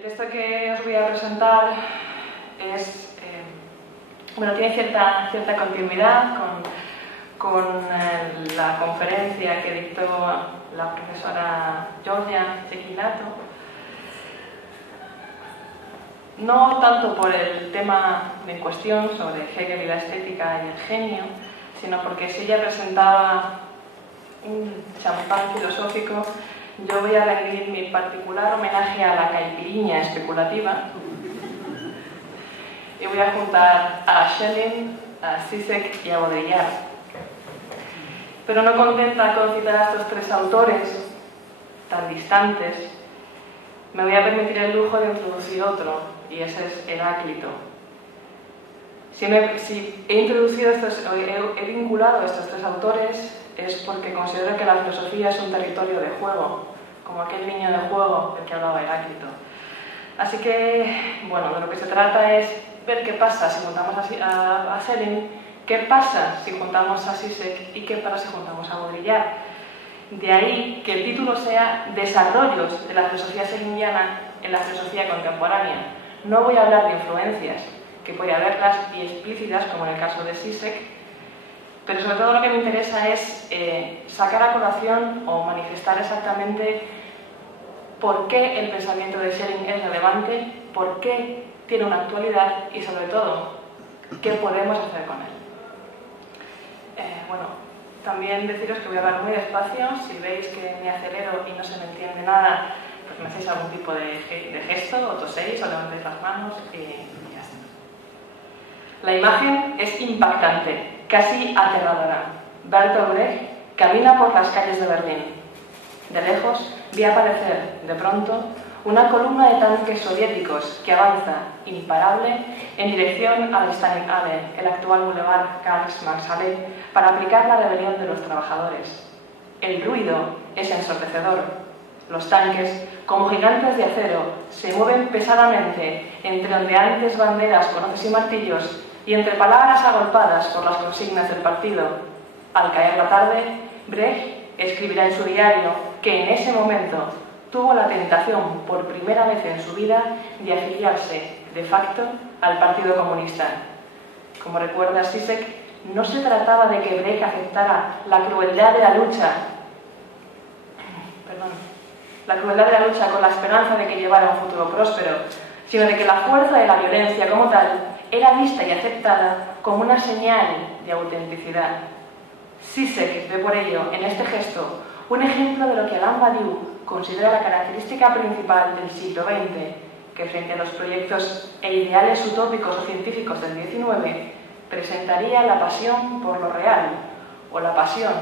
El texto que os voy a presentar tiene cierta continuidad con la conferencia que dictó la profesora Georgia Cecchinato. No tanto por el tema en cuestión sobre Hegel y la estética y el genio, sino porque si ella presentaba un champán filosófico, yo voy a rendir mi particular homenaje a la caipiriña especulativa y voy a juntar a Schelling, a Zizek y a Baudrillard. Pero no contenta con citar a estos tres autores tan distantes, me voy a permitir el lujo de introducir otro, y ese es Heráclito. Si he vinculado a estos tres autores es porque considero que la filosofía es un territorio de juego, como aquel niño de juego del que hablaba Heráclito. Así que, bueno, de lo que se trata es ver qué pasa si juntamos a Schelling, qué pasa si juntamos a Zizek y qué pasa si juntamos a Baudrillard. De ahí que el título sea Desarrollos de la filosofía schellingiana en la filosofía contemporánea. No voy a hablar de influencias, que puede haberlas y explícitas, como en el caso de Zizek, pero sobre todo lo que me interesa es sacar a colación o manifestar exactamente por qué el pensamiento de Schelling es relevante, por qué tiene una actualidad y, sobre todo, qué podemos hacer con él. También deciros que voy a hablar muy despacio. Si veis que me acelero y no se me entiende nada, pues me hacéis algún tipo de gesto, o toséis, o levantéis las manos y ya está. La imagen es impactante, casi aterradora. Bertolt Brecht camina por las calles de Berlín. De lejos vi aparecer, de pronto, una columna de tanques soviéticos que avanza, imparable, en dirección al Stalingrad, el actual Boulevard Karl-Marx-Allee, para aplicar la rebelión de los trabajadores. El ruido es ensordecedor. Los tanques, como gigantes de acero, se mueven pesadamente entre ondeantes banderas con hoces y martillos y entre palabras agolpadas por las consignas del partido. Al caer la tarde, Brecht escribirá en su diario que en ese momento tuvo la tentación, por primera vez en su vida, de afiliarse, de facto, al Partido Comunista. Como recuerda Zizek, no se trataba de que Brecht aceptara la crueldad de la lucha con la esperanza de que llevara un futuro próspero, sino de que la fuerza de la violencia como tal era vista y aceptada como una señal de autenticidad. Zizek ve por ello, en este gesto, un ejemplo de lo que Alain Badiou considera la característica principal del siglo XX, que frente a los proyectos e ideales utópicos o científicos del XIX, presentaría la pasión por lo real, o la pasión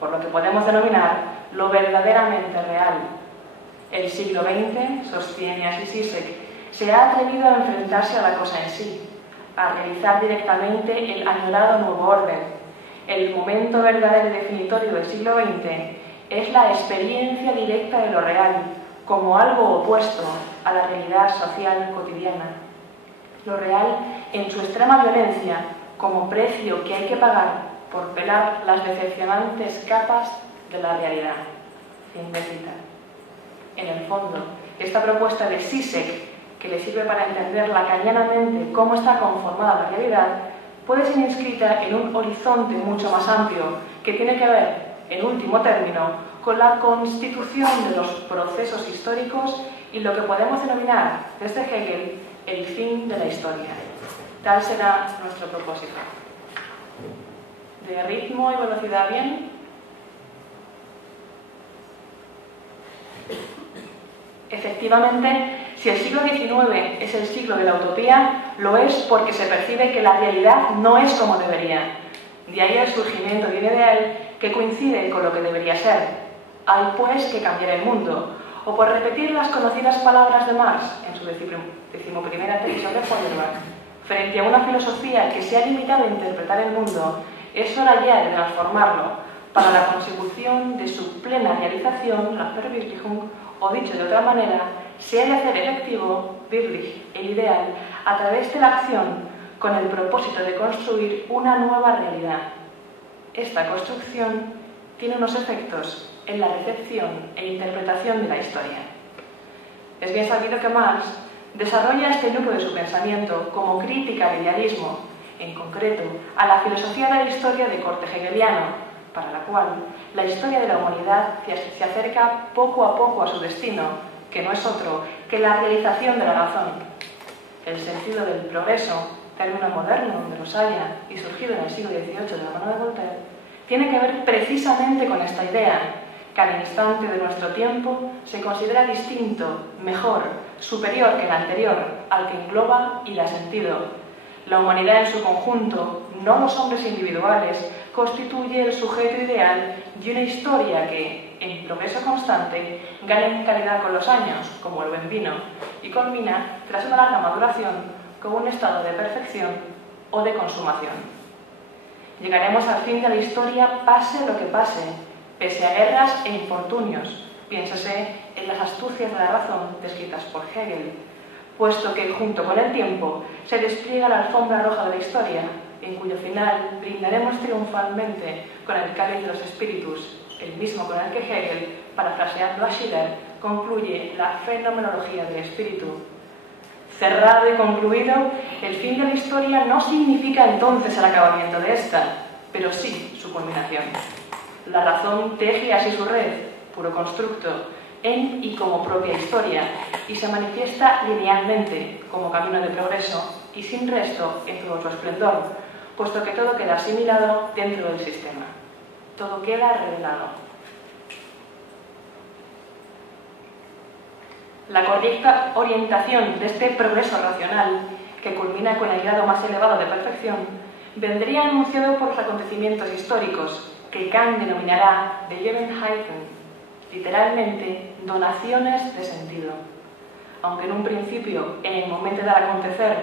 por lo que podemos denominar lo verdaderamente real. El siglo XX, sostiene así Zizek, se ha atrevido a enfrentarse a la cosa en sí, a realizar directamente el añorado nuevo orden. El momento verdadero y definitorio del siglo XX es la experiencia directa de lo real, como algo opuesto a la realidad social cotidiana. Lo real en su extrema violencia, como precio que hay que pagar por pelar las decepcionantes capas de la realidad. Fin de cita. En el fondo, esta propuesta de Zizek, que le sirve para entender lacanianamente cómo está conformada la realidad, puede ser inscrita en un horizonte mucho más amplio, que tiene que ver, en último término, con la constitución de los procesos históricos y lo que podemos denominar, desde Hegel, el fin de la historia. Tal será nuestro propósito. ¿De ritmo y velocidad bien? Efectivamente, si el siglo XIX es el siglo de la utopía, lo es porque se percibe que la realidad no es como debería. De ahí el surgimiento de un ideal que coincide con lo que debería ser. Hay pues que cambiar el mundo, o por repetir las conocidas palabras de Marx en su decimoprimera tesis sobre Feuerbach, frente a una filosofía que se ha limitado a interpretar el mundo, es hora ya de transformarlo para la consecución de su plena realización, la Verwirklichung, o dicho de otra manera, se ha de hacer efectivo, wirklich, el ideal, a través de la acción, con el propósito de construir una nueva realidad. Esta construcción tiene unos efectos en la recepción e interpretación de la historia. Es bien sabido que Marx desarrolla este núcleo de su pensamiento como crítica al idealismo, en concreto a la filosofía de la historia de corte hegeliano, para la cual la historia de la humanidad se acerca poco a poco a su destino, que no es otro que la realización de la razón. El sentido del progreso, término moderno donde los haya y surgido en el siglo XVIII de la mano de Voltaire, tiene que ver precisamente con esta idea. Cada instante de nuestro tiempo se considera distinto, mejor, superior que el anterior, al que engloba y da sentido. La humanidad en su conjunto, no los hombres individuales, constituye el sujeto ideal de una historia que, en progreso constante, gana en calidad con los años, como el buen vino, y culmina, tras una larga maduración, con un estado de perfección o de consumación. Llegaremos al fin de la historia pase lo que pase, pese a guerras e infortunios, piénsase en las astucias de la razón descritas por Hegel, puesto que, junto con el tiempo, se despliega la alfombra roja de la historia, en cuyo final brindaremos triunfalmente con el cáliz de los espíritus, el mismo con el que Hegel, parafraseando a Schiller, concluye la fenomenología del espíritu. Cerrado y concluido, el fin de la historia no significa entonces el acabamiento de esta, pero sí su culminación. La razón teje así su red, puro constructo, en y como propia historia, y se manifiesta linealmente, como camino de progreso, y sin resto en todo su esplendor, puesto que todo queda asimilado dentro del sistema. Todo queda revelado. La correcta orientación de este progreso racional, que culmina con el grado más elevado de perfección, vendría anunciado por los acontecimientos históricos, que Kant denominará Begebenheiten, literalmente, donaciones de sentido. Aunque en un principio, en el momento del acontecer,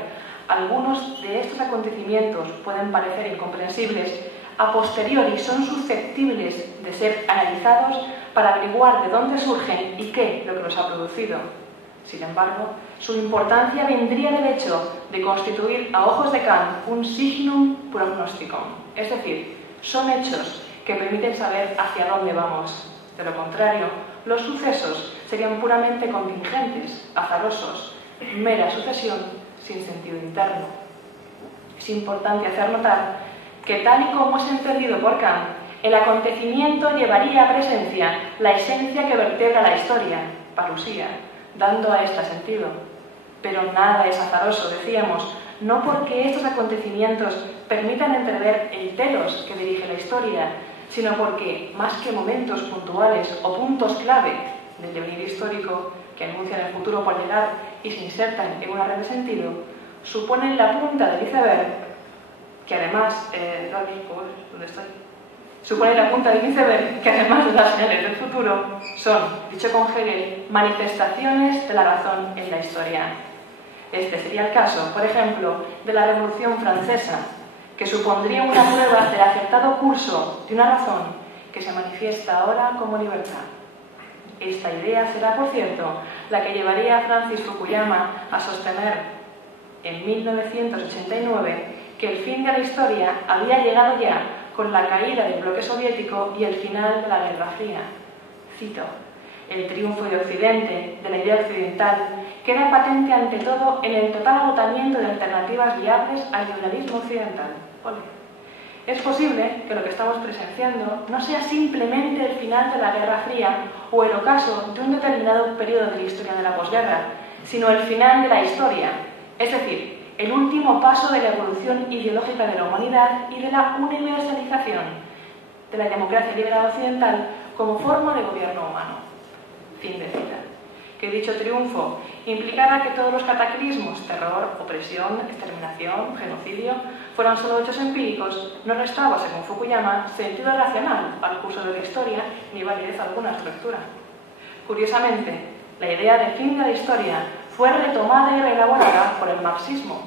algunos de estos acontecimientos pueden parecer incomprensibles, a posteriori son susceptibles de ser analizados para averiguar de dónde surgen y qué es lo que los ha producido. Sin embargo, su importancia vendría del hecho de constituir a ojos de Kant un signum prognosticum, es decir, son hechos que permiten saber hacia dónde vamos. De lo contrario, los sucesos serían puramente contingentes, azarosos, mera sucesión sin sentido interno. Es importante hacer notar que, tal y como es entendido por Kant, el acontecimiento llevaría a presencia la esencia que vertebra la historia, parusía, dando a esta sentido. Pero nada es azaroso, decíamos, no porque estos acontecimientos permitan entrever el telos que dirige la historia, sino porque, más que momentos puntuales o puntos clave del devenir histórico que anuncian el futuro por llegar y se insertan en una red de sentido, suponen la punta del iceberg, que además, ¿dónde estoy? Supone la punta del iceberg, que además de las señales del futuro, son, dicho con Hegel, manifestaciones de la razón en la historia. Este sería el caso, por ejemplo, de la Revolución Francesa, que supondría una prueba del acertado curso de una razón que se manifiesta ahora como libertad. Esta idea será, por cierto, la que llevaría a Francis Fukuyama a sostener en 1989 que el fin de la historia había llegado ya con la caída del bloque soviético y el final de la Guerra Fría. Cito: el triunfo de Occidente, de la idea occidental, queda patente ante todo en el total agotamiento de alternativas viables al liberalismo occidental. Es posible que lo que estamos presenciando no sea simplemente el final de la Guerra Fría o el ocaso de un determinado periodo de la historia de la posguerra, sino el final de la historia, es decir, el último paso de la evolución ideológica de la humanidad y de la universalización de la democracia liberal occidental como forma de gobierno humano. Fin de cita. Que dicho triunfo implicara que todos los cataclismos, terror, opresión, exterminación, genocidio, fueran solo hechos empíricos, no restaba, según Fukuyama, sentido racional al curso de la historia ni validez alguna a su lectura. Curiosamente, la idea de fin de la historia fue retomada y reelaborada por el marxismo,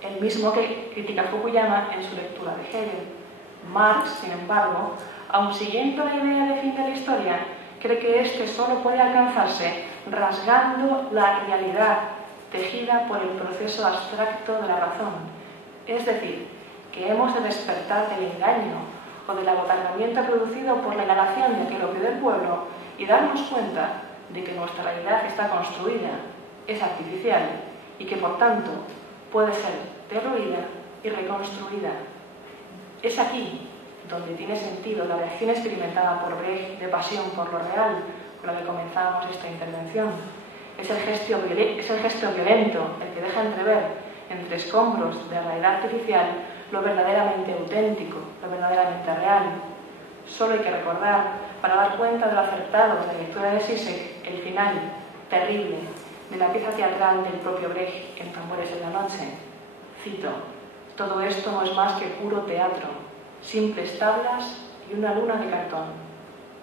el mismo que critica Fukuyama en su lectura de Hegel. Marx, sin embargo, aun siguiendo la idea de fin de la historia, cree que éste solo puede alcanzarse rasgando la realidad tejida por el proceso abstracto de la razón. Es decir, que hemos de despertar del engaño o del agotamiento producido por la inhalación de aquel opio del pueblo y darnos cuenta de que nuestra realidad está construida, es artificial y que por tanto puede ser derruida y reconstruida. Es aquí donde tiene sentido la reacción experimentada por Brecht de pasión por lo real, con la que comenzábamos esta intervención. Es el gesto violento el que deja entrever entre escombros de la realidad artificial lo verdaderamente auténtico, lo verdaderamente real. Solo hay que recordar, para dar cuenta de lo acertado de la lectura de Zizek, el final terrible de la pieza teatral del propio Brecht en Tambores de la Noche. Cito: «Todo esto no es más que puro teatro, simples tablas y una luna de cartón.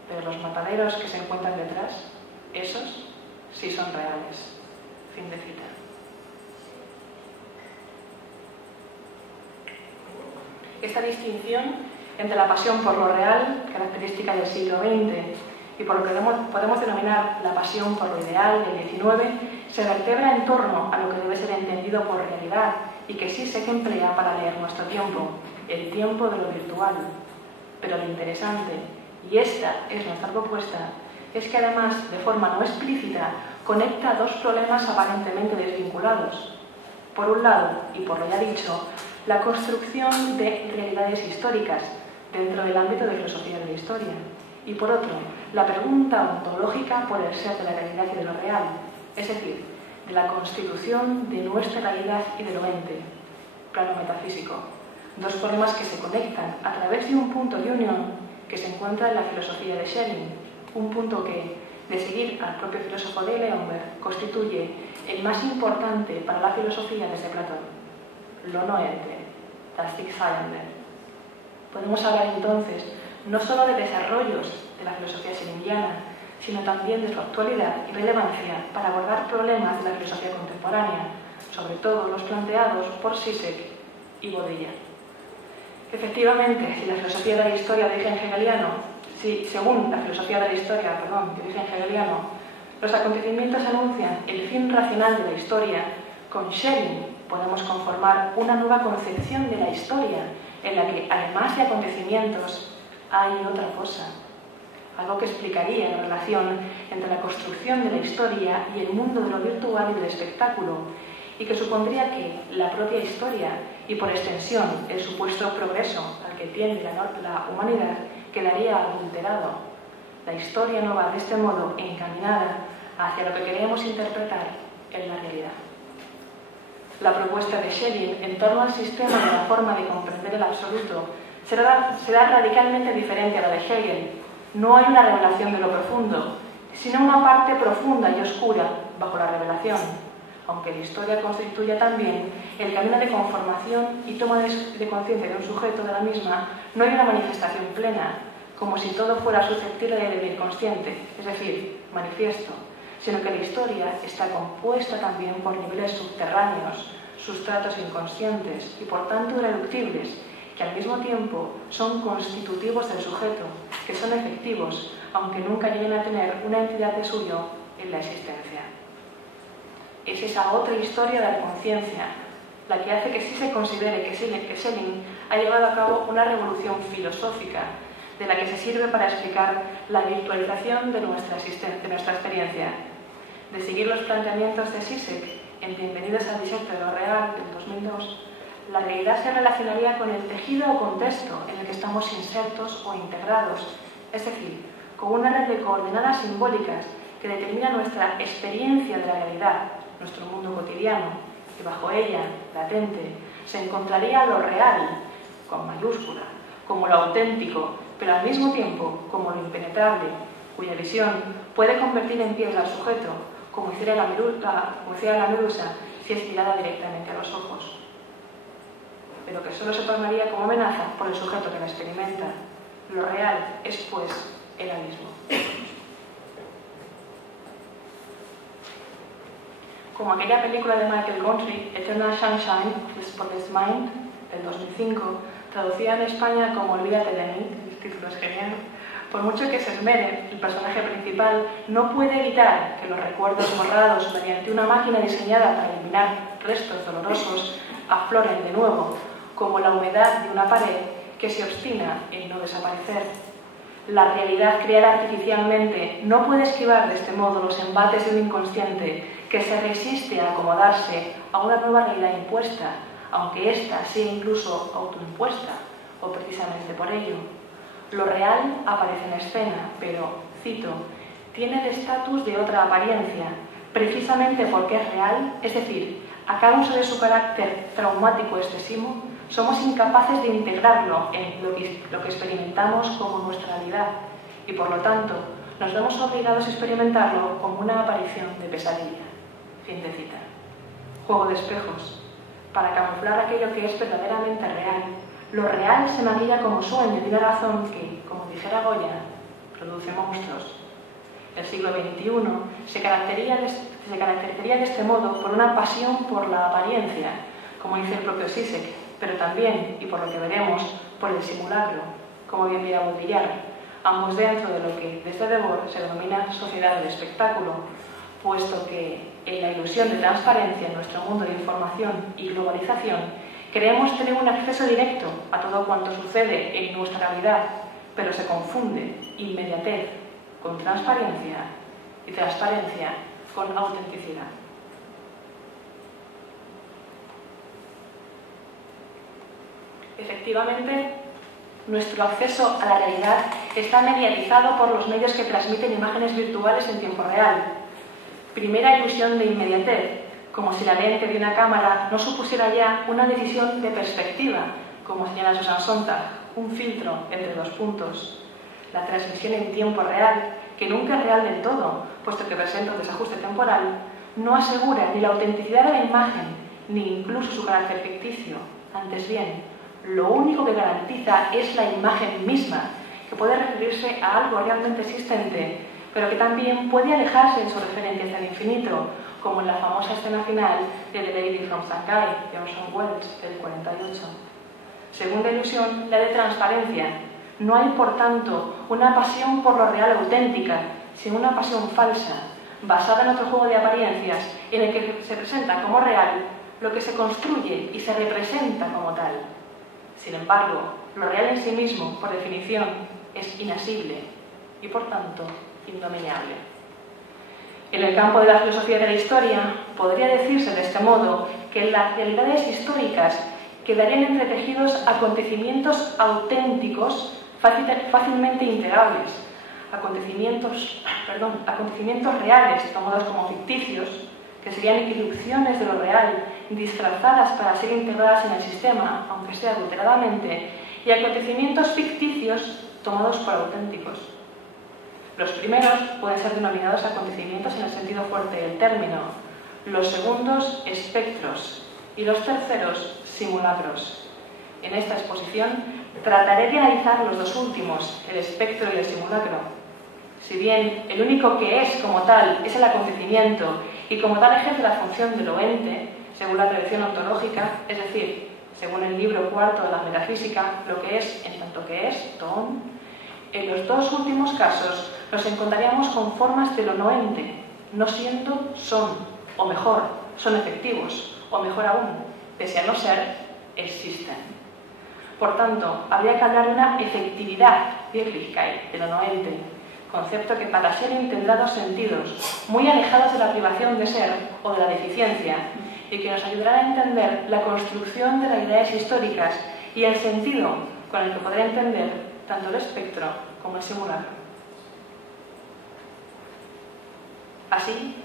Pero los mataderos que se encuentran detrás, esos sí son reales». Fin de cita. Esta distinción entre la pasión por lo real, característica del siglo XX, y por lo que podemos denominar la pasión por lo ideal del XIX, se vertebra en torno a lo que debe ser entendido por realidad y que sí se emplea para leer nuestro tiempo, el tiempo de lo virtual. Pero lo interesante, y esta es nuestra propuesta, es que además, de forma no explícita, conecta dos problemas aparentemente desvinculados. Por un lado, y por lo ya dicho, la construcción de realidades históricas dentro del ámbito de filosofía de la historia, y por otro, la pregunta ontológica por el ser de la realidad y de lo real, es decir, de la constitución de nuestra realidad y de lo ente, plano metafísico. Dos problemas que se conectan a través de un punto de unión que se encuentra en la filosofía de Schelling, un punto que, de seguir al propio filósofo de Leonberg, constituye el más importante para la filosofía desde Platón, lo no ente, das Nicht-Seiende. Podemos hablar entonces no solo de desarrollos de la filosofía schellingiana, sino también de su actualidad y relevancia para abordar problemas de la filosofía contemporánea, sobre todo los planteados por Zizek y Baudrillard. Efectivamente, si la filosofía de la historia de origen hegeliano, según la filosofía de la historia, de origen hegeliano, los acontecimientos anuncian el fin racional de la historia, con Schelling podemos conformar una nueva concepción de la historia en la que, además de acontecimientos, hay otra cosa, algo que explicaría la relación entre la construcción de la historia y el mundo de lo virtual y del espectáculo, y que supondría que la propia historia y, por extensión, el supuesto progreso al que tiende la humanidad quedaría adulterado. La historia no va de este modo encaminada hacia lo que queremos interpretar en la realidad. La propuesta de Schelling en torno al sistema de la forma de comprender el absoluto será radicalmente diferente a la de Hegel. No hay una revelación de lo profundo, sino una parte profunda y oscura bajo la revelación, aunque la historia constituya también el camino de conformación y toma de conciencia de un sujeto de la misma. No hay una manifestación plena, como si todo fuera susceptible de devenir consciente, es decir, manifiesto, sino que la historia está compuesta también por niveles subterráneos, sustratos inconscientes y por tanto irreductibles, que al mismo tiempo son constitutivos del sujeto, que son efectivos, aunque nunca lleguen a tener una entidad de suyo en la existencia. Es esa otra historia de la conciencia la que hace que sí se considere que Schelling ha llevado a cabo una revolución filosófica, de la que se sirve para explicar la virtualización de nuestra experiencia. De seguir los planteamientos de Zizek en Bienvenidos al Disecto de lo Real del 2002, la realidad se relacionaría con el tejido o contexto en el que estamos insertos o integrados, es decir, con una red de coordenadas simbólicas que determina nuestra experiencia de la realidad, nuestro mundo cotidiano, y bajo ella, latente, se encontraría lo real, con mayúscula, como lo auténtico, pero al mismo tiempo como lo impenetrable, cuya visión puede convertir en piedra al sujeto, como hiciera la medusa si es mirada directamente a los ojos, pero que solo se tomaría como amenaza por el sujeto que la experimenta. Lo real es, pues, el abismo. Como aquella película de Michael Gondry, Eternal Sunshine of the Spotless Mind, del 2005, traducida en España como Olvídate de mí, el título es genial. Por mucho que se esmere, el personaje principal no puede evitar que los recuerdos borrados mediante una máquina diseñada para eliminar restos dolorosos afloren de nuevo, como la humedad de una pared que se obstina en no desaparecer. La realidad creada artificialmente no puede esquivar de este modo los embates de un inconsciente que se resiste a acomodarse a una nueva realidad impuesta, aunque ésta sea incluso autoimpuesta, o precisamente por ello. Lo real aparece en escena, pero, cito, tiene el estatus de otra apariencia, precisamente porque es real, es decir, a causa de su carácter traumático excesivo, somos incapaces de integrarlo en lo que experimentamos como nuestra realidad y, por lo tanto, nos vemos obligados a experimentarlo como una aparición de pesadilla. Fin de cita. Juego de espejos. Para camuflar aquello que es verdaderamente real, lo real se maquilla como sueño de una razón que, como dijera Goya, produce monstruos. El siglo XXI se caracterizaría de este modo por una pasión por la apariencia, como dice el propio Zizek, pero también, y por lo que veremos, por el simulacro, como bien dirá Baudrillard, ambos dentro de lo que desde Debord se denomina sociedad del espectáculo, puesto que en la ilusión de transparencia en nuestro mundo de información y globalización creemos tener un acceso directo a todo cuanto sucede en nuestra realidad, pero se confunde inmediatez con transparencia y transparencia con autenticidad. Efectivamente, nuestro acceso a la realidad está mediatizado por los medios que transmiten imágenes virtuales en tiempo real. Primera ilusión de inmediatez, como si la lente de una cámara no supusiera ya una decisión de perspectiva, como señala Susan Sontag, un filtro entre dos puntos. La transmisión en tiempo real, que nunca es real del todo, puesto que presenta un desajuste temporal, no asegura ni la autenticidad de la imagen, ni incluso su carácter ficticio. Antes bien, lo único que garantiza es la imagen misma, que puede referirse a algo realmente existente, pero que también puede alejarse en su referencia hacia el infinito, como en la famosa escena final de The Lady from Shanghai, de Orson Welles, del 48. Segunda ilusión, la de transparencia. No hay, por tanto, una pasión por lo real auténtica, sino una pasión falsa, basada en otro juego de apariencias, en el que se presenta como real lo que se construye y se representa como tal. Sin embargo, lo real en sí mismo, por definición, es inasible y, por tanto, indominable. En el campo de la filosofía de la historia, podría decirse de este modo que en las realidades históricas quedarían entretejidos acontecimientos auténticos fácilmente integrables, acontecimientos reales tomados como ficticios, que serían irrupciones de lo real, disfrazadas para ser integradas en el sistema, aunque sea adulteradamente, y acontecimientos ficticios tomados por auténticos. Los primeros pueden ser denominados acontecimientos en el sentido fuerte del término, los segundos espectros y los terceros simulacros. En esta exposición trataré de analizar los dos últimos, el espectro y el simulacro. Si bien el único que es como tal es el acontecimiento y como tal ejerce la función de lo ente, según la tradición ontológica, es decir, según el libro cuarto de la metafísica, lo que es en tanto que es, ton, en los dos últimos casos nos encontraríamos con formas de lo no ente, no siendo son, o mejor, son efectivos, o mejor aún, pese a no ser, existen. Por tanto, habría que hablar de una efectividad, Wirklichkeit, de lo no ente, concepto que para Schelling tendrá dos sentidos, muy alejados de la privación de ser o de la deficiencia, y que nos ayudará a entender la construcción de realidades históricas y el sentido con el que podrá entender tanto el espectro como el simulacro. Así,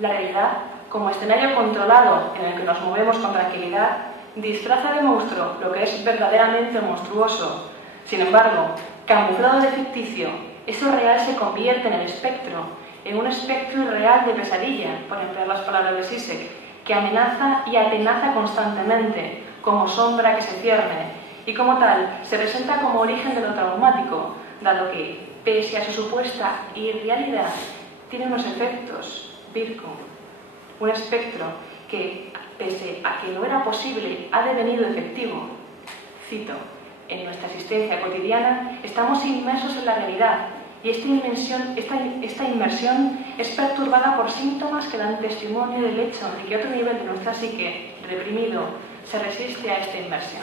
la realidad, como escenario controlado en el que nos movemos con tranquilidad, disfraza de monstruo lo que es verdaderamente monstruoso. Sin embargo, camuflado de ficticio, eso real se convierte en el espectro, en un espectro irreal de pesadilla, por emplear las palabras de Zizek, que amenaza y atenaza constantemente, como sombra que se cierne, y como tal se presenta como origen de lo traumático, dado que, pese a su supuesta irrealidad, tiene unos efectos, Wirkung, un espectro que, pese a que no era posible, ha devenido efectivo. Cito, en nuestra existencia cotidiana estamos inmersos en la realidad, y esta inmersión es perturbada por síntomas que dan testimonio del hecho de que otro nivel de nuestra psique, reprimido, se resiste a esta inmersión.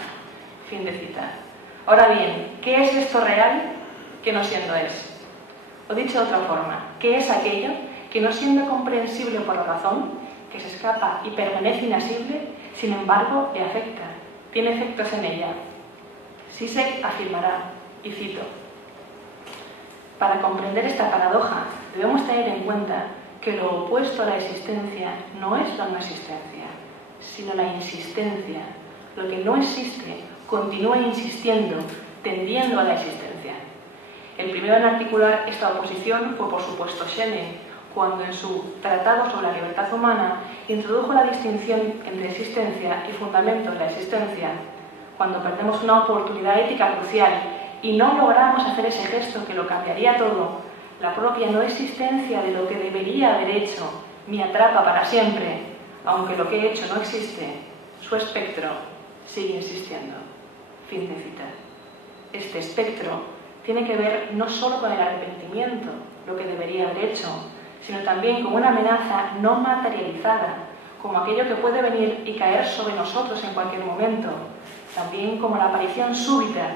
Fin de cita. Ahora bien, ¿qué es esto real? que no siendo es. O dicho de otra forma, ¿qué es aquello que no siendo comprensible por la razón, que se escapa y permanece inasible, sin embargo le afecta, tiene efectos en ella? Zizek afirmará, y cito: para comprender esta paradoja debemos tener en cuenta que lo opuesto a la existencia no es la no existencia, sino la insistencia. Lo que no existe continúa insistiendo, tendiendo a la existencia. El primero en articular esta oposición fue, por supuesto, Schelling, cuando en su Tratado sobre la libertad humana introdujo la distinción entre existencia y fundamento de la existencia. Cuando perdemos una oportunidad ética crucial y no logramos hacer ese gesto que lo cambiaría todo, la propia no existencia de lo que debería haber hecho me atrapa para siempre, aunque lo que he hecho no existe, su espectro sigue insistiendo. Fin de cita. Este espectro tiene que ver no solo con el arrepentimiento, lo que debería haber hecho, sino también con una amenaza no materializada, como aquello que puede venir y caer sobre nosotros en cualquier momento, también como la aparición súbita,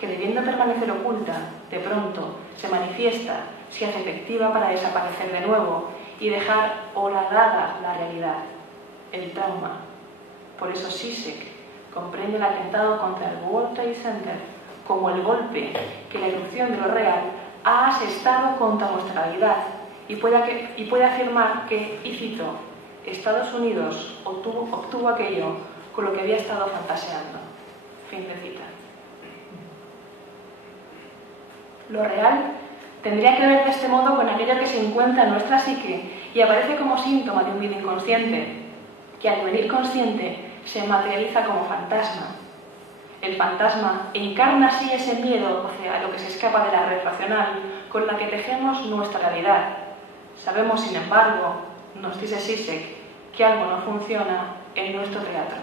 que debiendo permanecer oculta, de pronto se manifiesta, se hace efectiva para desaparecer de nuevo y dejar horadada la realidad, el trauma. Por eso Zizek comprende el atentado contra el World Trade Center como el golpe que la irrupción de lo real ha asestado contra nuestra realidad y puede afirmar que, y cito, Estados Unidos obtuvo aquello con lo que había estado fantaseando. Fin de cita. Lo real tendría que ver de este modo con aquello que se encuentra en nuestra psique y aparece como síntoma de un miedo inconsciente, que al venir consciente se materializa como fantasma. El fantasma encarna así ese miedo hacia lo que se escapa de la red racional con la que tejemos nuestra realidad. Sabemos, sin embargo, nos dice Zizek, que algo no funciona en nuestro teatro.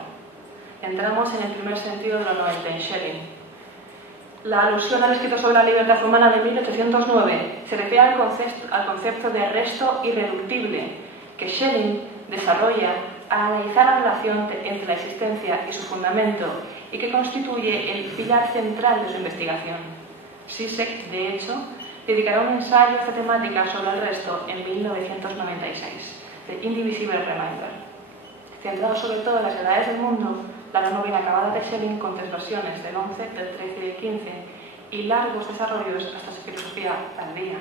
Entramos en el primer sentido de lo 90 en Schelling. La alusión al escrito sobre la libertad humana de 1809 se refiere al concepto de resto irreductible que Schelling desarrolla al analizar la relación entre la existencia y su fundamento y que constituye el pilar central de su investigación. Zizek, de hecho, dedicará un ensayo a esta temática sobre el resto en 1996, The Indivisible Reminder. Centrado sobre todo en las edades del mundo, la novela acabada de Schelling con 3 versiones, del 11, del 13 y del 15, y largos desarrollos hasta su filosofía tardía.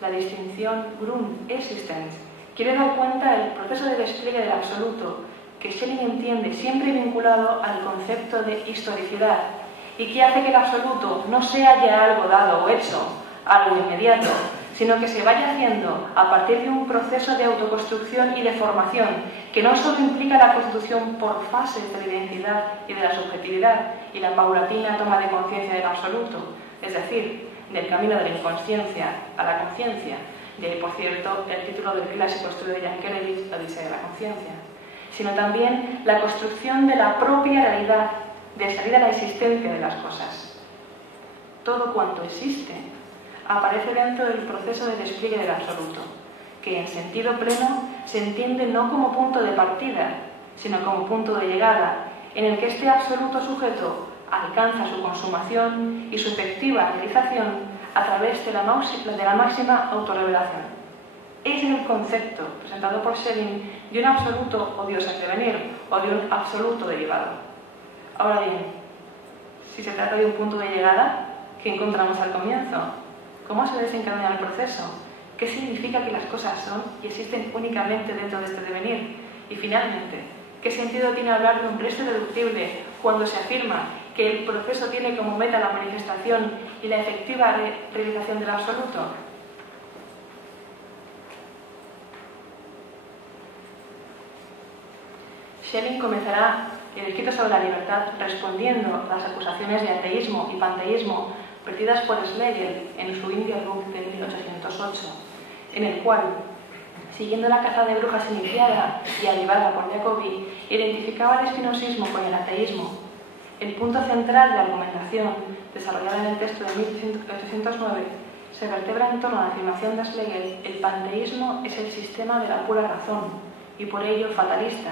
La distinción Grund-Existenz quiere dar cuenta del proceso de despliegue del absoluto que Schelling entiende siempre vinculado al concepto de historicidad y que hace que el absoluto no sea ya algo dado o hecho, algo inmediato, sino que se vaya haciendo a partir de un proceso de autoconstrucción y de formación que no solo implica la constitución por fases de la identidad y de la subjetividad y la paulatina toma de conciencia del absoluto, es decir, del camino de la inconsciencia a la conciencia, de ahí, por cierto, el título del clásico estudio de Jan Kelevich, La Odisea de la conciencia, sino también la construcción de la propia realidad, de salir a la existencia de las cosas. Todo cuanto existe aparece dentro del proceso de despliegue del absoluto, que en sentido pleno se entiende no como punto de partida, sino como punto de llegada, en el que este absoluto sujeto alcanza su consumación y su efectiva realización a través de la máxima autorrevelación. Ese es el concepto presentado por Schelling de un absoluto o Dios en devenir, o de un absoluto derivado. Ahora bien, si se trata de un punto de llegada, ¿qué encontramos al comienzo? ¿Cómo se desencadena el proceso? ¿Qué significa que las cosas son y existen únicamente dentro de este devenir? Y finalmente, ¿qué sentido tiene hablar de un resto irreductible cuando se afirma que el proceso tiene como meta la manifestación y la efectiva realización del absoluto? Schelling comenzará el escrito sobre la libertad respondiendo a las acusaciones de ateísmo y panteísmo vertidas por Schlegel en su India Book de 1808, en el cual, siguiendo la caza de brujas iniciada y avivada por Jacobi, identificaba el espinosismo con el ateísmo. El punto central de la argumentación, desarrollada en el texto de 1809, se vertebra en torno a la afirmación de Schlegel: el panteísmo es el sistema de la pura razón, y por ello fatalista.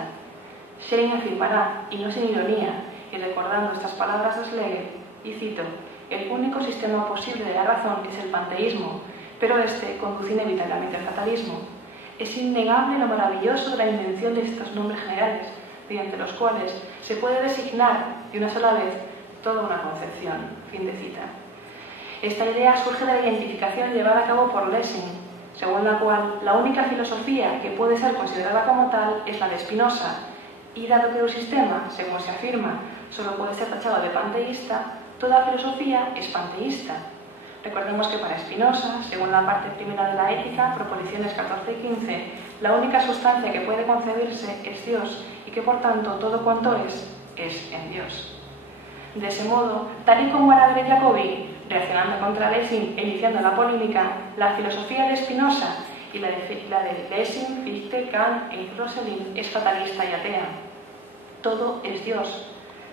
Schelling afirmará, y no sin ironía, y recordando estas palabras de Schlegel, y cito, el único sistema posible de la razón es el panteísmo, pero este conduce inevitablemente al fatalismo. Es innegable lo maravilloso de la invención de estos nombres generales, mediante los cuales se puede designar de una sola vez toda una concepción. Fin de cita. Esta idea surge de la identificación llevada a cabo por Lessing, según la cual la única filosofía que puede ser considerada como tal es la de Spinoza, y dado que un sistema, según se afirma, solo puede ser tachado de panteísta, toda filosofía es panteísta. Recordemos que para Spinoza, según la parte primera de la Ética, proposiciones 14 y 15, la única sustancia que puede concebirse es Dios y que por tanto todo cuanto es en Dios. De ese modo, tal y como Araber y Jacobi, reaccionando contra Lessing e iniciando la polémica, la filosofía de Spinoza y la de Lessing, Fichte, Kant e Husserl es fatalista y atea. Todo es Dios,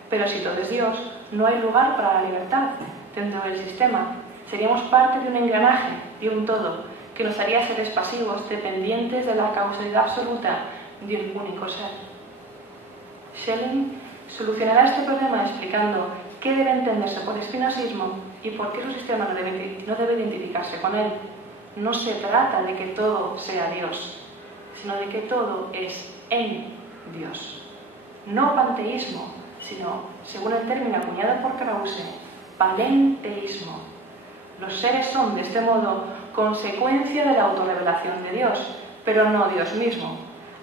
pero si todo es Dios, no hay lugar para la libertad dentro del sistema. Seríamos parte de un engranaje, de un todo, que nos haría seres pasivos, dependientes de la causalidad absoluta de un único ser. Schelling solucionará este problema explicando qué debe entenderse por espinosismo y por qué su sistema no debe identificarse con él. No se trata de que todo sea Dios, sino de que todo es en Dios. No panteísmo, sino, según el término acuñado por Krause, palenteísmo. Los seres son, de este modo, consecuencia de la autorrevelación de Dios, pero no Dios mismo.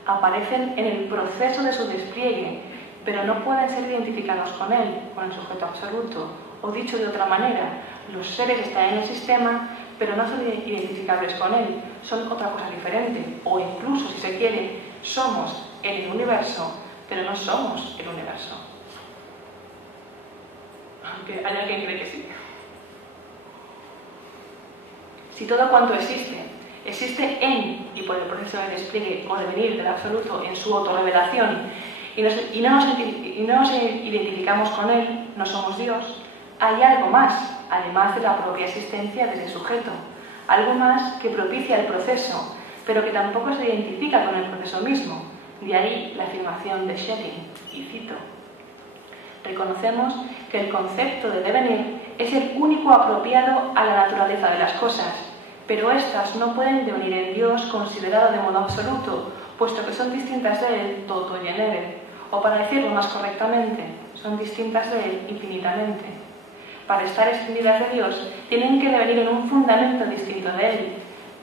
Aparecen en el proceso de su despliegue, pero no pueden ser identificados con él, con el sujeto absoluto. O dicho de otra manera, los seres están en el sistema, pero no son identificables con él, son otra cosa diferente. O incluso, si se quiere, somos el universo, pero no somos el universo. Aunque hay alguien que cree que sí. Si todo cuanto existe en y por el proceso de despliegue o devenir del absoluto en su autorrevelación y no nos identificamos con él, no somos Dios, hay algo más, además de la propia existencia de ese sujeto, algo más que propicia el proceso, pero que tampoco se identifica con el proceso mismo. De ahí la afirmación de Schelling, y cito: reconocemos que el concepto de devenir es el único apropiado a la naturaleza de las cosas, pero éstas no pueden devenir en Dios considerado de modo absoluto, puesto que son distintas de Él toto y enere, o para decirlo más correctamente, son distintas de Él infinitamente. Para estar extendidas de Dios, tienen que devenir en un fundamento distinto de Él,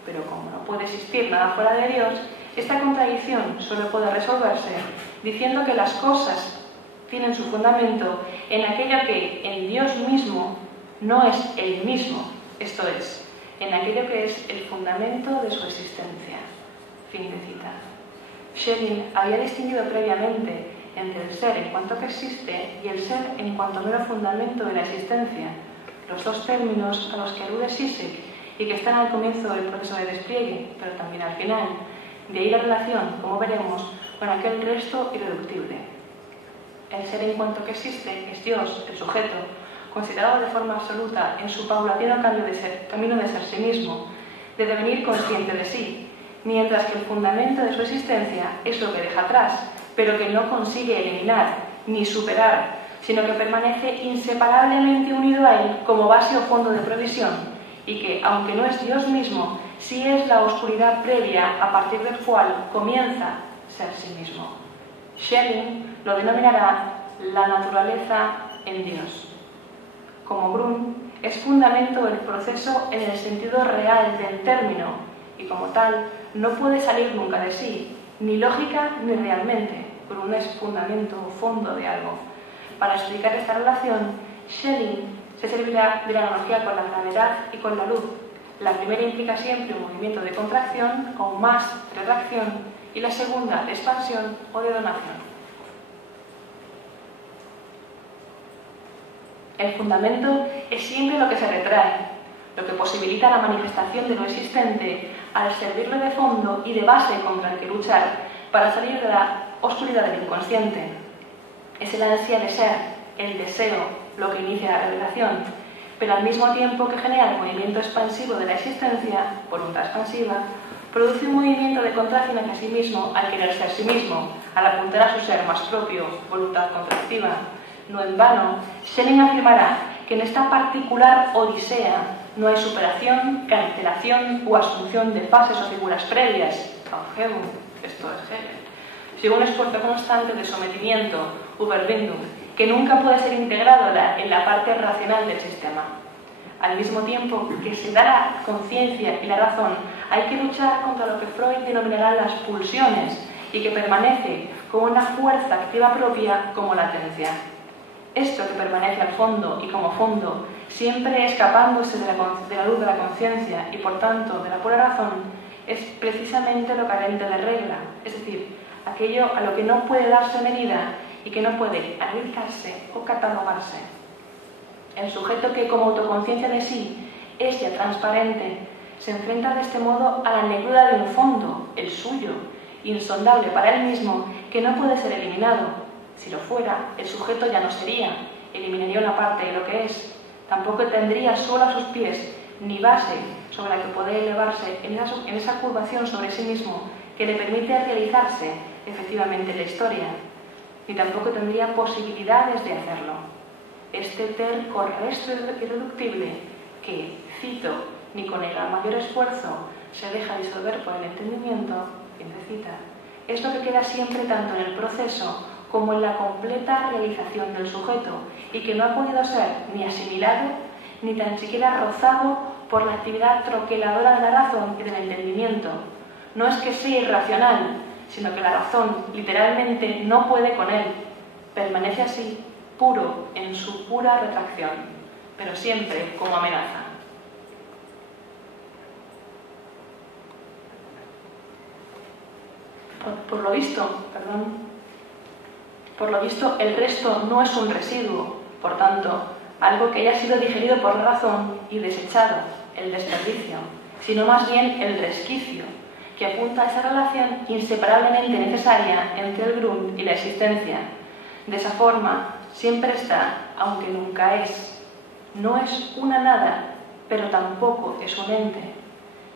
pero como no puede existir nada fuera de Dios, esta contradicción solo puede resolverse diciendo que las cosas tienen su fundamento en aquello que en Dios mismo no es el mismo, esto es, en aquello que es el fundamento de su existencia. Fin de cita. Schelling había distinguido previamente entre el ser en cuanto que existe y el ser en cuanto mero fundamento de la existencia, los dos términos a los que alude Zizek y que están al comienzo del proceso de despliegue, pero también al final. De ahí la relación, como veremos, con aquel resto irreductible. El ser en cuanto que existe es Dios, el sujeto, considerado de forma absoluta en su paulatino camino de ser sí mismo, de devenir consciente de sí, mientras que el fundamento de su existencia es lo que deja atrás, pero que no consigue eliminar ni superar, sino que permanece inseparablemente unido a él como base o fondo de provisión, y que, aunque no es Dios mismo, sí es la oscuridad previa a partir del cual comienza ser sí mismo. Schelling lo denominará la naturaleza en Dios. Como Brun, es fundamento del proceso en el sentido real del término, y como tal, no puede salir nunca de sí, ni lógica ni realmente. Brun es fundamento o fondo de algo. Para explicar esta relación, Schelling se servirá de la analogía con la gravedad y con la luz. La primera implica siempre un movimiento de contracción o más de reacción, y la segunda de expansión o de donación. El fundamento es siempre lo que se retrae, lo que posibilita la manifestación de lo existente al servirle de fondo y de base contra el que luchar para salir de la oscuridad del inconsciente. Es el ansia de ser, el deseo, lo que inicia la revelación, pero al mismo tiempo que genera el movimiento expansivo de la existencia, voluntad expansiva, produce un movimiento de contracción hacia sí mismo al querer ser sí mismo, al apuntar a su ser más propio, voluntad contractiva. No en vano, Schelling afirmará que en esta particular odisea no hay superación, cancelación o asunción de fases o figuras previas, Aufhebung, esto es Hegel, sino un esfuerzo constante de sometimiento, Überwindung, que nunca puede ser integrado en la parte racional del sistema. Al mismo tiempo que se da la conciencia y la razón, hay que luchar contra lo que Freud denominará las pulsiones y que permanece como una fuerza activa propia como latencia. Esto que permanece al fondo y como fondo, siempre escapándose de la luz de la conciencia y por tanto de la pura razón, es precisamente lo carente de regla, es decir, aquello a lo que no puede darse medida y que no puede analizarse o catalogarse. El sujeto que como autoconciencia de sí es ya transparente, se enfrenta de este modo a la negrura de un fondo, el suyo, insondable para él mismo, que no puede ser eliminado. Si lo fuera, el sujeto ya no sería, eliminaría una parte de lo que es. Tampoco tendría solo a sus pies ni base sobre la que poder elevarse en esa curvación sobre sí mismo que le permite realizarse efectivamente en la historia, ni tampoco tendría posibilidades de hacerlo. Este terco resto irreductible que, cito, ni con el mayor esfuerzo se deja disolver por el entendimiento, fin de cita, es lo que queda siempre tanto en el proceso como en la completa realización del sujeto y que no ha podido ser ni asimilado ni tan siquiera rozado por la actividad troqueladora de la razón y del entendimiento. No es que sea irracional, sino que la razón literalmente no puede con él. Permanece así, puro en su pura retracción, pero siempre como amenaza. Por lo visto, el resto no es un residuo, por tanto, algo que haya sido digerido por la razón y desechado, el desperdicio, sino más bien el resquicio, que apunta a esa relación inseparablemente necesaria entre el Grund y la existencia. De esa forma, siempre está, aunque nunca es. No es una nada, pero tampoco es un ente.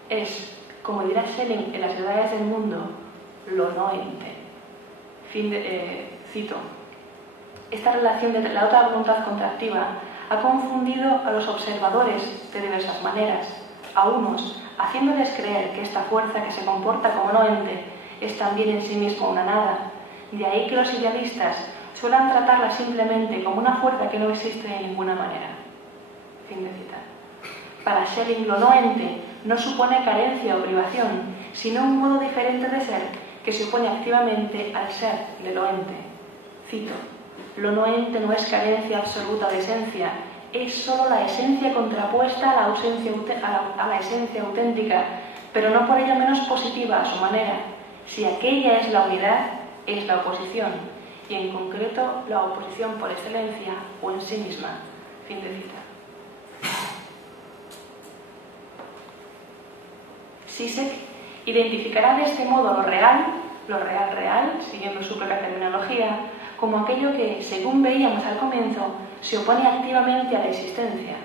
Es, como dirá Schelling en Las Edades del Mundo, lo no ente. Cito. Esta relación de la otra voluntad contractiva ha confundido a los observadores de diversas maneras. A unos, haciéndoles creer que esta fuerza que se comporta como no ente es también en sí mismo una nada. De ahí que los idealistas suelen tratarla simplemente como una fuerza que no existe de ninguna manera. Fin de cita. Para Schelling, lo no ente no supone carencia o privación, sino un modo diferente de ser que se opone activamente al ser de lo ente. Cito, lo no ente no es carencia absoluta de esencia, es sólo la esencia contrapuesta a la esencia auténtica, pero no por ello menos positiva a su manera. Si aquella es la unidad, es la oposición, y en concreto la oposición por excelencia o en sí misma. Fin de cita. Zizek identificará de este modo lo real, siguiendo su propia terminología, como aquello que, según veíamos al comienzo, se opone activamente a la existencia.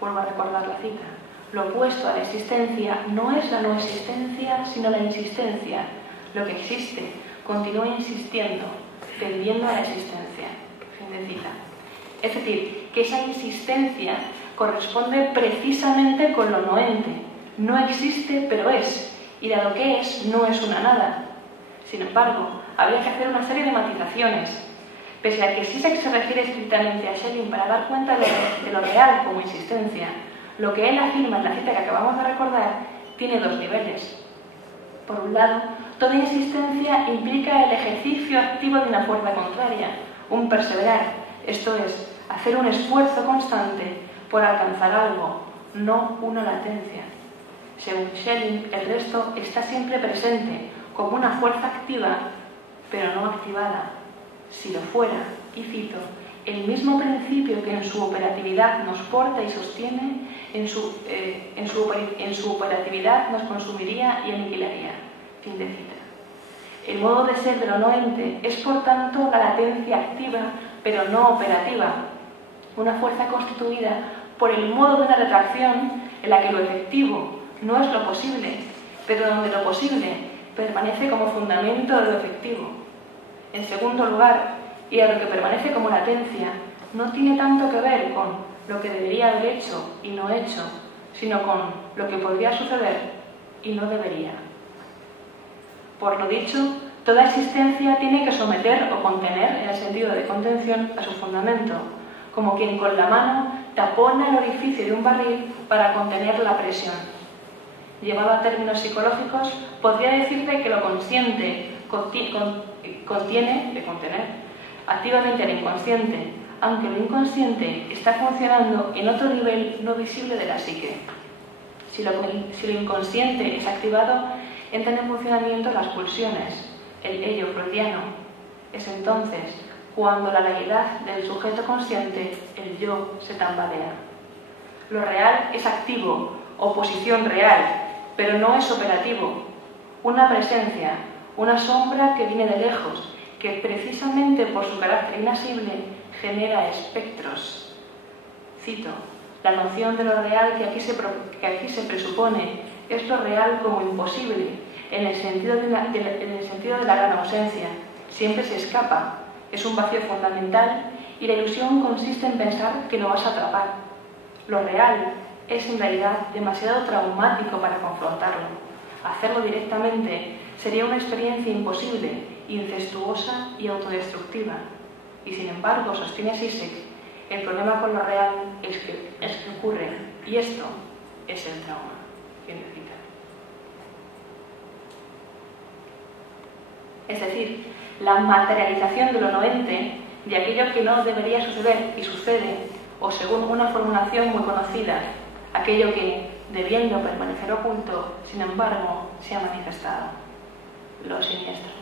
Vuelvo a recordar la cita. Lo opuesto a la existencia no es la no existencia, sino la insistencia. Lo que existe continúa insistiendo, tendiendo a la existencia. Fin de cita. Es decir, que esa insistencia corresponde precisamente con lo no ente. No existe, pero es. Y dado que es, no es una nada. Sin embargo, habría que hacer una serie de matizaciones. Pese a que Zizek se refiere estrictamente a Schelling para dar cuenta de lo real como insistencia, lo que él afirma en la cita que acabamos de recordar tiene dos niveles. Por un lado, toda insistencia implica el ejercicio activo de una fuerza contraria, un perseverar, esto es, hacer un esfuerzo constante por alcanzar algo, no una latencia. Según Schelling, el resto está siempre presente, como una fuerza activa, pero no activada. Si lo fuera, y cito, el mismo principio que en su operatividad nos porta y sostiene, en su operatividad nos consumiría y aniquilaría. Fin de cita. El modo de ser de lo no ente es, por tanto, la latencia activa, pero no operativa, una fuerza constituida por el modo de una retracción en la que lo efectivo no es lo posible, pero donde lo posible permanece como fundamento de lo efectivo. En segundo lugar, y a lo que permanece como latencia, no tiene tanto que ver con lo que debería haber hecho y no hecho, sino con lo que podría suceder y no debería. Por lo dicho, toda existencia tiene que someter o contener, en el sentido de contención, a su fundamento, como quien con la mano tapona el orificio de un barril para contener la presión. Llevado a términos psicológicos, podría decirse que lo consciente contiene, de contener, activamente al inconsciente, aunque lo inconsciente está funcionando en otro nivel no visible de la psique. Si lo inconsciente es activado, entran en funcionamiento las pulsiones, el ello freudiano. Es entonces cuando la realidad del sujeto consciente, el yo, se tambalea. Lo real es activo, oposición real, pero no es operativo. Una presencia, una sombra que viene de lejos, que precisamente por su carácter inasible genera espectros. Cito: la noción de lo real que aquí se presupone es lo real como imposible, en el sentido de la gran ausencia. Siempre se escapa, es un vacío fundamental y la ilusión consiste en pensar que lo vas a atrapar. Lo real es en realidad demasiado traumático para confrontarlo. Hacerlo directamente sería una experiencia imposible, incestuosa y autodestructiva. Y sin embargo, sostiene Zizek, el problema con lo real es que ocurre, y esto es el trauma. Fin de cita. Es decir, la materialización de lo no ente, de aquello que no debería suceder y sucede, o según una formulación muy conocida, aquello que, debiendo permanecer oculto, sin embargo, se ha manifestado. Lo siniestro.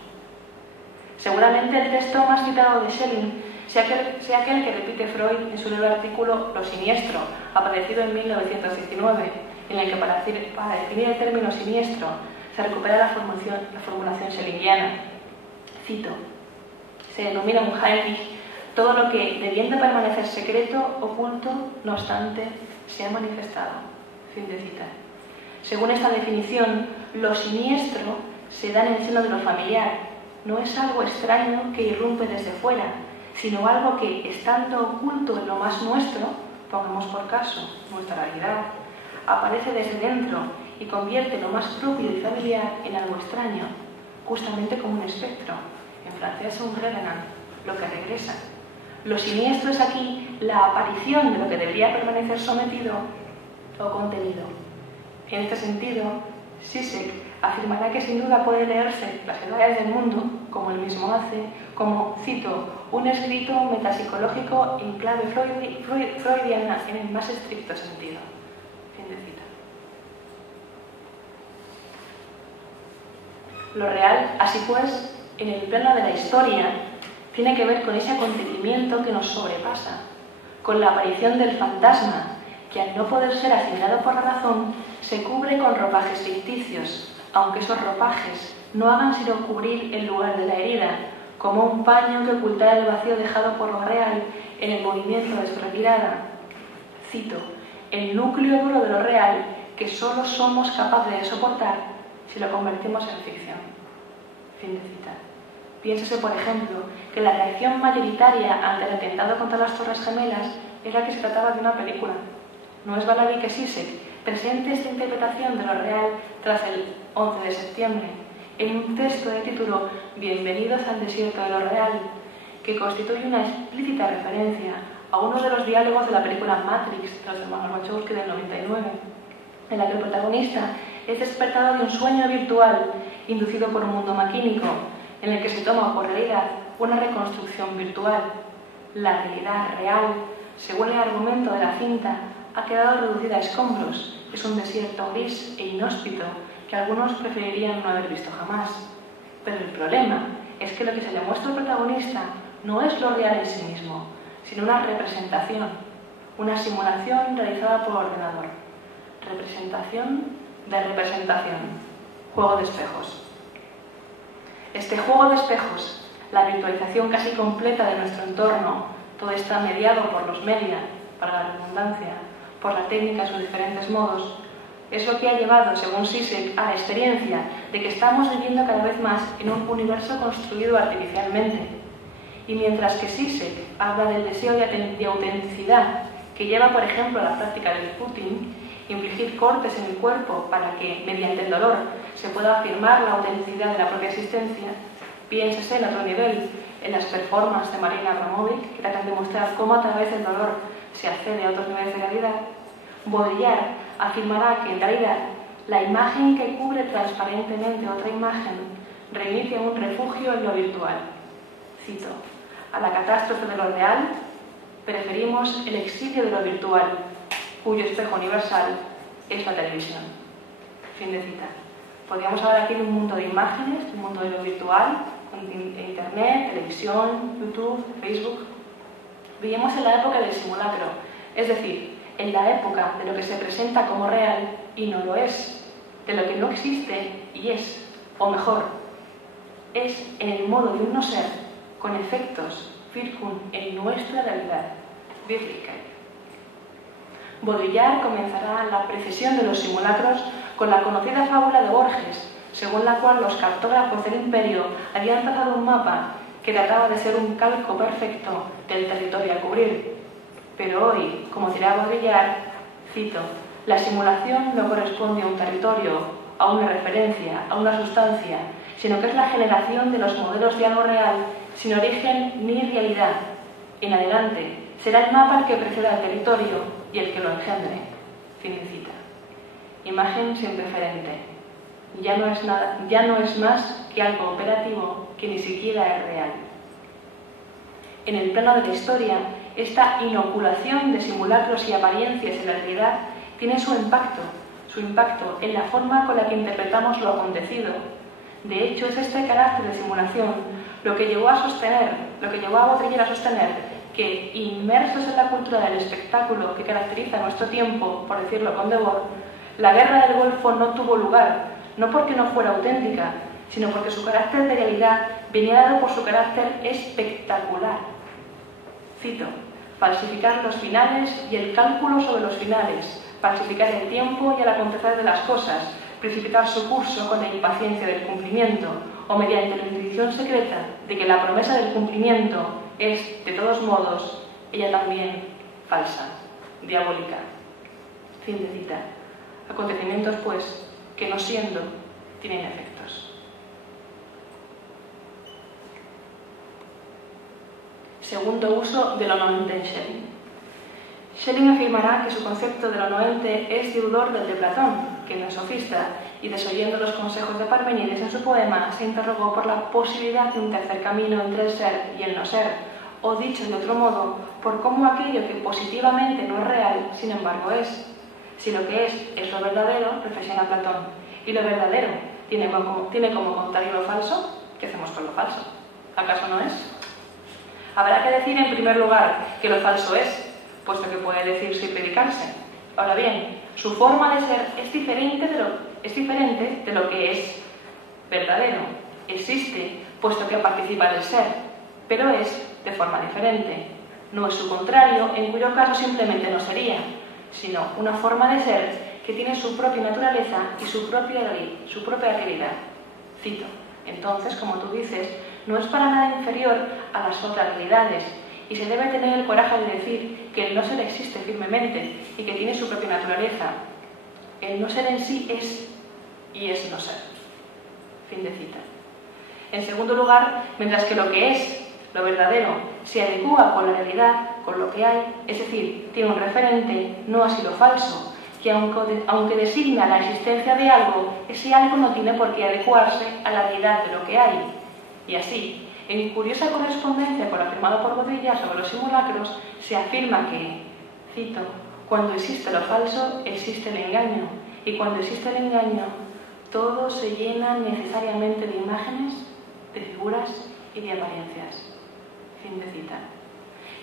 Seguramente el texto más citado de Schelling sea aquel que repite Freud en su nuevo artículo Lo siniestro, aparecido en 1919, en el que para definir el término siniestro se recupera la formulación schellingiana. Cito: se denomina un Heimlich todo lo que, debiendo permanecer secreto, oculto, no obstante, se ha manifestado. Fin de cita. Según esta definición, lo siniestro se da en el seno de lo familiar. No es algo extraño que irrumpe desde fuera, sino algo que, estando oculto en lo más nuestro, pongamos por caso nuestra realidad, aparece desde dentro y convierte lo más propio y familiar en algo extraño, justamente como un espectro. En francés, un revenant, lo que regresa. Lo siniestro es aquí la aparición de lo que debería permanecer sometido o contenido. En este sentido, Zizek afirmará que sin duda puede leerse Las edades del mundo, como él mismo hace, como, cito, un escrito metapsicológico en clave freudiana en el más estricto sentido. Fin de cita. Lo real, así pues, en el plano de la historia, tiene que ver con ese acontecimiento que nos sobrepasa, con la aparición del fantasma, que al no poder ser asimilado por la razón, se cubre con ropajes ficticios, aunque esos ropajes no hagan sino cubrir el lugar de la herida, como un paño que ocultara el vacío dejado por lo real en el movimiento de su retirada. Cito: el núcleo duro de lo real que solo somos capaces de soportar si lo convertimos en ficción. Fin de cita. Piénsese, por ejemplo, que la reacción mayoritaria ante el atentado contra las Torres Gemelas era que se trataba de una película. No es baladí que Zizek presente esta interpretación de lo real tras el 11 de septiembre, en un texto de título Bienvenidos al desierto de lo real, que constituye una explícita referencia a uno de los diálogos de la película Matrix de los hermanos Wachowski del 99, en la que el protagonista es despertado de un sueño virtual inducido por un mundo maquínico, en el que se toma por realidad una reconstrucción virtual. La realidad real, según el argumento de la cinta, ha quedado reducida a escombros. Es un desierto gris e inhóspito que algunos preferirían no haber visto jamás. Pero el problema es que lo que se le muestra al protagonista no es lo real en sí mismo, sino una representación, una simulación realizada por ordenador. Representación de representación. Juego de espejos. Este juego de espejos, la virtualización casi completa de nuestro entorno, todo está mediado por los media, para la redundancia, por la técnica en sus diferentes modos, es lo que ha llevado, según Zizek, a la experiencia de que estamos viviendo cada vez más en un universo construido artificialmente. Y mientras que Zizek habla del deseo de autenticidad que lleva, por ejemplo, a la práctica del putting, infligir cortes en el cuerpo para que, mediante el dolor, se pueda afirmar la autenticidad de la propia existencia, piénsese en otro nivel, en las performances de Marina Abramovic, que tratan de mostrar cómo a través del dolor se accede a otros niveles de realidad. Baudrillard afirmará que, en realidad, la imagen que cubre transparentemente otra imagen remite a un refugio en lo virtual. Cito: a la catástrofe de lo real preferimos el exilio de lo virtual, cuyo espejo universal es la televisión. Fin de cita. Podríamos hablar aquí de un mundo de imágenes, de un mundo de lo virtual, Internet, televisión, YouTube, Facebook. Vivimos en la época del simulacro, es decir, en la época de lo que se presenta como real y no lo es, de lo que no existe y es, o mejor, es en el modo de un no ser, con efectos Wirkung en nuestra realidad. Wirklichkeit. Baudrillard comenzará la precisión de los simulacros con la conocida fábula de Borges, según la cual los cartógrafos del imperio habían trazado un mapa que trataba de ser un calco perfecto del territorio a cubrir. Pero hoy, como dirá Baudrillard, cito: la simulación no corresponde a un territorio, a una referencia, a una sustancia, sino que es la generación de los modelos de algo real sin origen ni realidad. En adelante, será el mapa el que preceda al territorio y el que lo engendre. Fin de cita. Imagen sin referente. Ya no es más que algo operativo que ni siquiera es real. En el plano de la historia, esta inoculación de simulacros y apariencias en la realidad tiene su impacto en la forma con la que interpretamos lo acontecido. De hecho, es este carácter de simulación lo que llevó a Baudrillard a sostener que, inmersos en la cultura del espectáculo que caracteriza nuestro tiempo, por decirlo con Debord, la guerra del Golfo no tuvo lugar, no porque no fuera auténtica, sino porque su carácter de realidad venía dado por su carácter espectacular. Cito: falsificar los finales y el cálculo sobre los finales, falsificar el tiempo y el acontecer de las cosas, precipitar su curso con la impaciencia del cumplimiento, o mediante la intuición secreta de que la promesa del cumplimiento es, de todos modos, ella también falsa, diabólica. Fin de cita. Acontecimientos, pues, que no siendo, tienen efectos. Segundo uso de lo noente en Schelling. Schelling afirmará que su concepto de lo noente es deudor del de Platón, que no es sofista, y desoyendo los consejos de Parmenides en su poema, se interrogó por la posibilidad de un tercer camino entre el ser y el no ser, o dicho de otro modo, por cómo aquello que positivamente no es real, sin embargo es. Si lo que es lo verdadero, reflexiona Platón, y lo verdadero tiene como contrario lo falso, ¿qué hacemos con lo falso? ¿Acaso no es? Habrá que decir en primer lugar que lo falso es, puesto que puede decirse y predicarse. Ahora bien, su forma de ser es diferente de lo que es verdadero. Existe, puesto que participa del ser, pero es de forma diferente. No es su contrario, en cuyo caso simplemente no sería, sino una forma de ser que tiene su propia naturaleza y su propia realidad. Cito: entonces, como tú dices, no es para nada inferior a las otras realidades, y se debe tener el coraje de decir que el no ser existe firmemente y que tiene su propia naturaleza. El no ser en sí es, y es no ser. Fin de cita. En segundo lugar, mientras que lo que es, lo verdadero, se adecúa con la realidad, con lo que hay, es decir, tiene un referente, no así lo falso, que aunque designa la existencia de algo, ese algo no tiene por qué adecuarse a la realidad de lo que hay. Y así, en curiosa correspondencia con lo afirmado por Baudrillard sobre los simulacros, se afirma que, cito: cuando existe lo falso, existe el engaño, y cuando existe el engaño, todo se llena necesariamente de imágenes, de figuras y de apariencias. Fin de cita.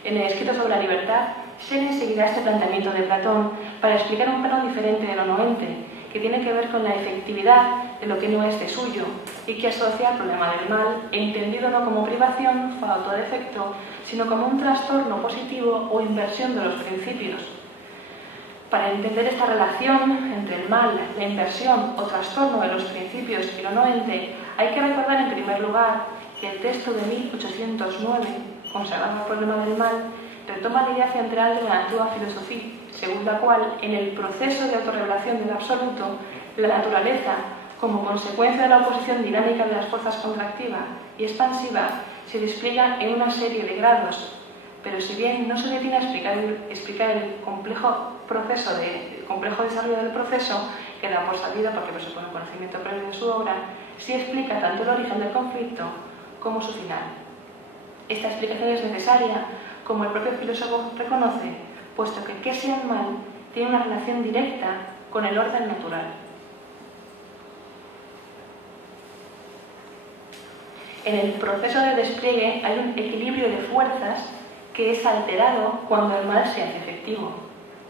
En el escrito sobre la libertad, Schelling seguirá este planteamiento de Platón para explicar un plano diferente de lo noente, que tiene que ver con la efectividad de lo que no es de suyo y que asocia al problema del mal, entendido no como privación, falta de efecto, sino como un trastorno positivo o inversión de los principios. Para entender esta relación entre el mal, la inversión o trastorno de los principios y lo noente, hay que recordar en primer lugar que el texto de 1809, consagrado al problema del mal, retoma la idea central de la antigua filosofía, según la cual, en el proceso de autorrevelación del absoluto, la naturaleza, como consecuencia de la oposición dinámica de las fuerzas contractiva y expansiva, se despliega en una serie de grados. Pero si bien no se detiene a explicar el complejo desarrollo del proceso, que da por sabido porque presupone un conocimiento previo de su obra, sí explica tanto el origen del conflicto como su final. Esta explicación es necesaria, como el propio filósofo reconoce, puesto que qué sea el mal tiene una relación directa con el orden natural. En el proceso de despliegue hay un equilibrio de fuerzas que es alterado cuando el mal se hace efectivo.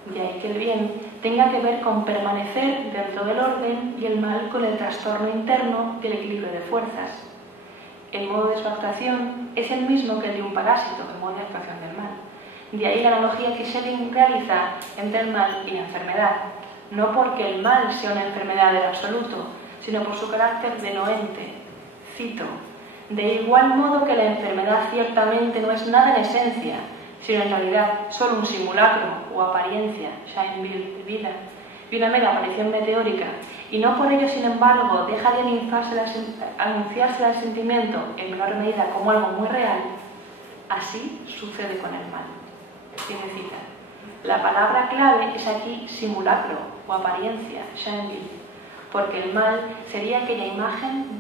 De ahí que el bien tenga que ver con permanecer dentro del orden y el mal con el trastorno interno del equilibrio de fuerzas. El modo de su actuación es el mismo que el de un parásito, el modo de actuación del mal. De ahí la analogía que Schelling realiza entre el mal y la enfermedad, no porque el mal sea una enfermedad del absoluto, sino por su carácter de noente. Cito: de igual modo que la enfermedad ciertamente no es nada en esencia, sino en realidad solo un simulacro o apariencia, Scheinbild de vida, y una mera aparición meteórica, y no por ello, sin embargo, deja de anunciarse al sentimiento en menor medida como algo muy real, así sucede con el mal. Fin de cita. La palabra clave es aquí simulacro o apariencia, Scheinbild, porque el mal sería aquella imagen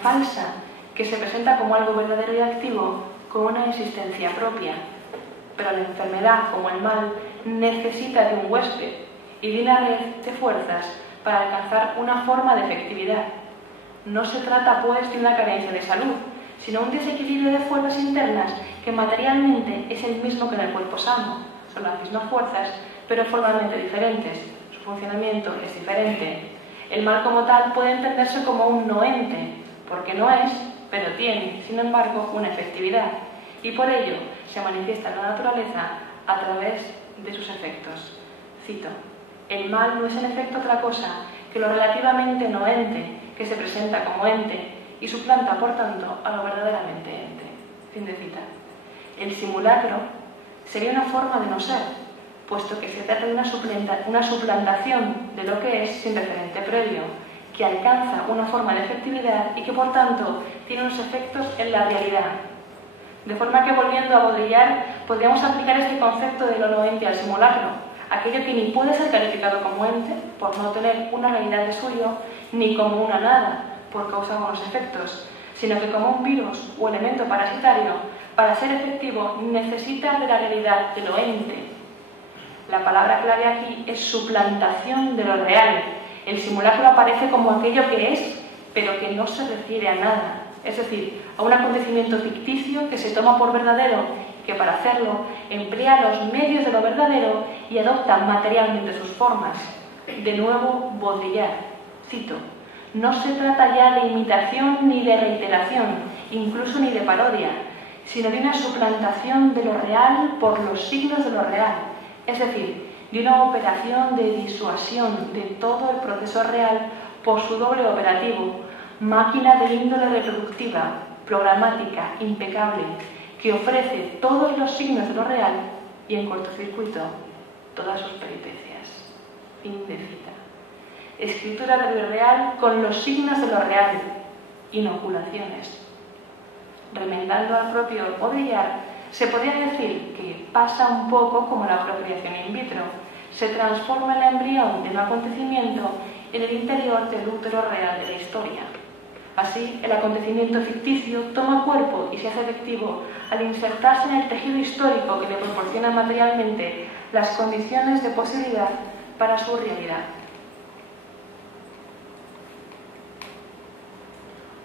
falsa que se presenta como algo verdadero y activo con una existencia propia. Pero la enfermedad, como el mal, necesita de un huésped y de una red de fuerzas para alcanzar una forma de efectividad. No se trata, pues, de una carencia de salud, sino un desequilibrio de fuerzas internas que materialmente es el mismo que en el cuerpo sano. Son las mismas fuerzas, pero formalmente diferentes. Su funcionamiento es diferente. El mal como tal puede entenderse como un no ente, porque no es, pero tiene, sin embargo, una efectividad, y por ello se manifiesta en la naturaleza a través de sus efectos. Cito: el mal no es en efecto otra cosa que lo relativamente no ente, que se presenta como ente y suplanta, por tanto, a lo verdaderamente ente. Fin de cita. El simulacro sería una forma de no ser, puesto que se trata de una suplantación de lo que es sin referente previo, que alcanza una forma de efectividad y que, por tanto, tiene unos efectos en la realidad. De forma que, volviendo a Baudrillard, podríamos aplicar este concepto de lo no ente al simulacro, aquello que ni puede ser calificado como ente, por no tener una realidad de suyo, ni como una nada, por causa de unos efectos, sino que como un virus o elemento parasitario, para ser efectivo, necesita de la realidad de lo ente. La palabra clave aquí es suplantación de lo real. El simulacro aparece como aquello que es, pero que no se refiere a nada. Es decir, a un acontecimiento ficticio que se toma por verdadero, que para hacerlo emplea los medios de lo verdadero y adopta materialmente sus formas. De nuevo, Baudrillard, cito: no se trata ya de imitación ni de reiteración, incluso ni de parodia, sino de una suplantación de lo real por los signos de lo real, es decir, de una operación de disuasión de todo el proceso real por su doble operativo, máquina de índole reproductiva, programática, impecable, que ofrece todos los signos de lo real y, en cortocircuito, todas sus peripecias. Fin de cita. Escritura de lo irreal con los signos de lo real, inoculaciones. Remendando al propio Baudrillard, se podría decir que pasa un poco como la procreación in vitro. Se transforma el embrión de un acontecimiento en el interior del útero real de la historia. Así, el acontecimiento ficticio toma cuerpo y se hace efectivo al insertarse en el tejido histórico que le proporciona materialmente las condiciones de posibilidad para su realidad.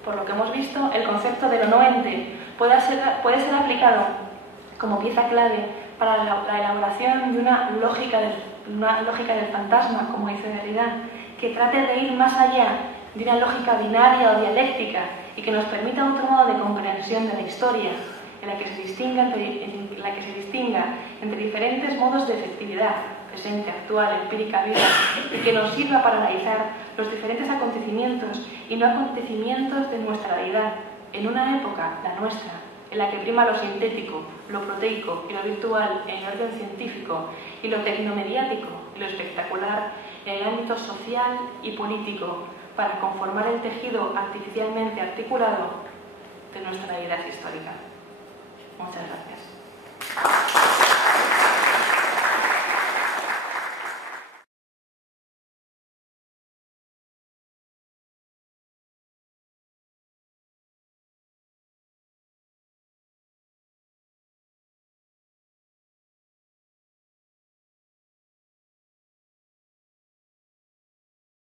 Por lo que hemos visto, el concepto de lo no ente puede ser aplicado como pieza clave para la elaboración de una lógica del fantasma, como dice Derrida, que trate de ir más allá de una lógica binaria o dialéctica y que nos permita otro modo de comprensión de la historia, en la que se distinga entre diferentes modos de efectividad, presente, actual, empírica, viva, y que nos sirva para analizar los diferentes acontecimientos y no acontecimientos de nuestra realidad, en una época, la nuestra, en la que prima lo sintético, lo proteico y lo virtual en el orden científico y lo tecnomediático y lo espectacular en el ámbito social y político para conformar el tejido artificialmente articulado de nuestra realidad histórica. Muchas gracias.